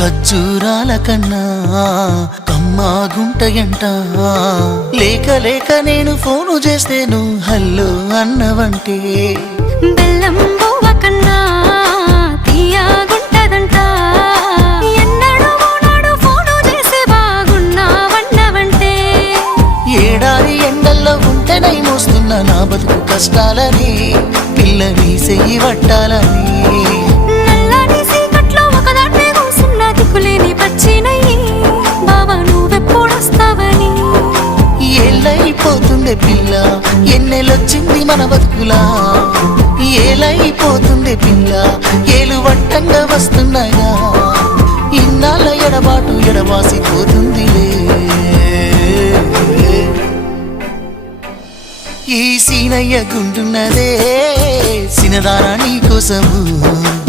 ఖర్జూరాల కన్నా కమ్మాగుంటయంట లేక లేక నేను ఫోను చేస్తే నువ్వు హల్లో అన్నవంటే బెల్లం బువ్వ కన్నా తీయగుంటదంట ఎన్నడూ నాడు ఫోను చేసి బాగున్నావన్నవంటే ఏడాది ఎండల్లో ఉంటేనై మోస్తున్న నా బతుకు కష్టాలని పిల్లని చెయ్యి పట్టాలని ఏలైపోతుందే పిల్ల ఎన్నెలొచ్చింది మన బతుకులా ఏలైపోతుందే పిల్ల ఏలు వట్టంగా వస్తున్నాగా ఇన్నాళ్ళ ఎడబాటు ఎడవాసిపోతుందిలే ఈ సీనయ్య గుంటున్నదే సినదారా నీ కోసము